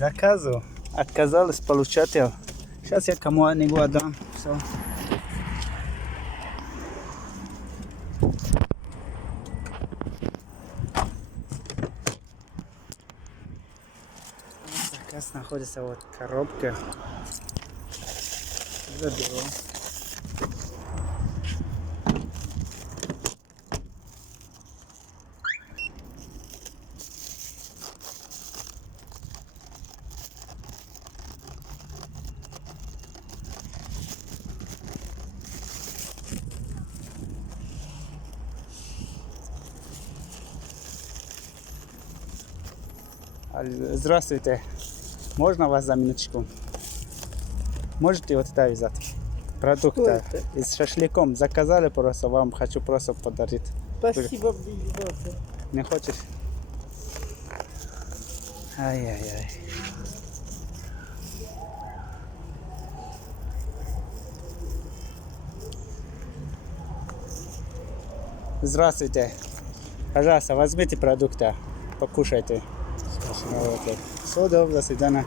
заказу. Отказались получать его. Сейчас я кому-нибудь отдам. Все. Заказ находится вот в коробке. Заберу. Здравствуйте. Можно вас за минуточку? Можете вот это взять? Продукты с шашлыком. Заказали просто, вам хочу просто подарить. Спасибо, Бигбосс. Не хочешь? Ай-яй-яй. Здравствуйте. Пожалуйста, возьмите продукты, покушайте. Вот. Всего доброго, до свидания.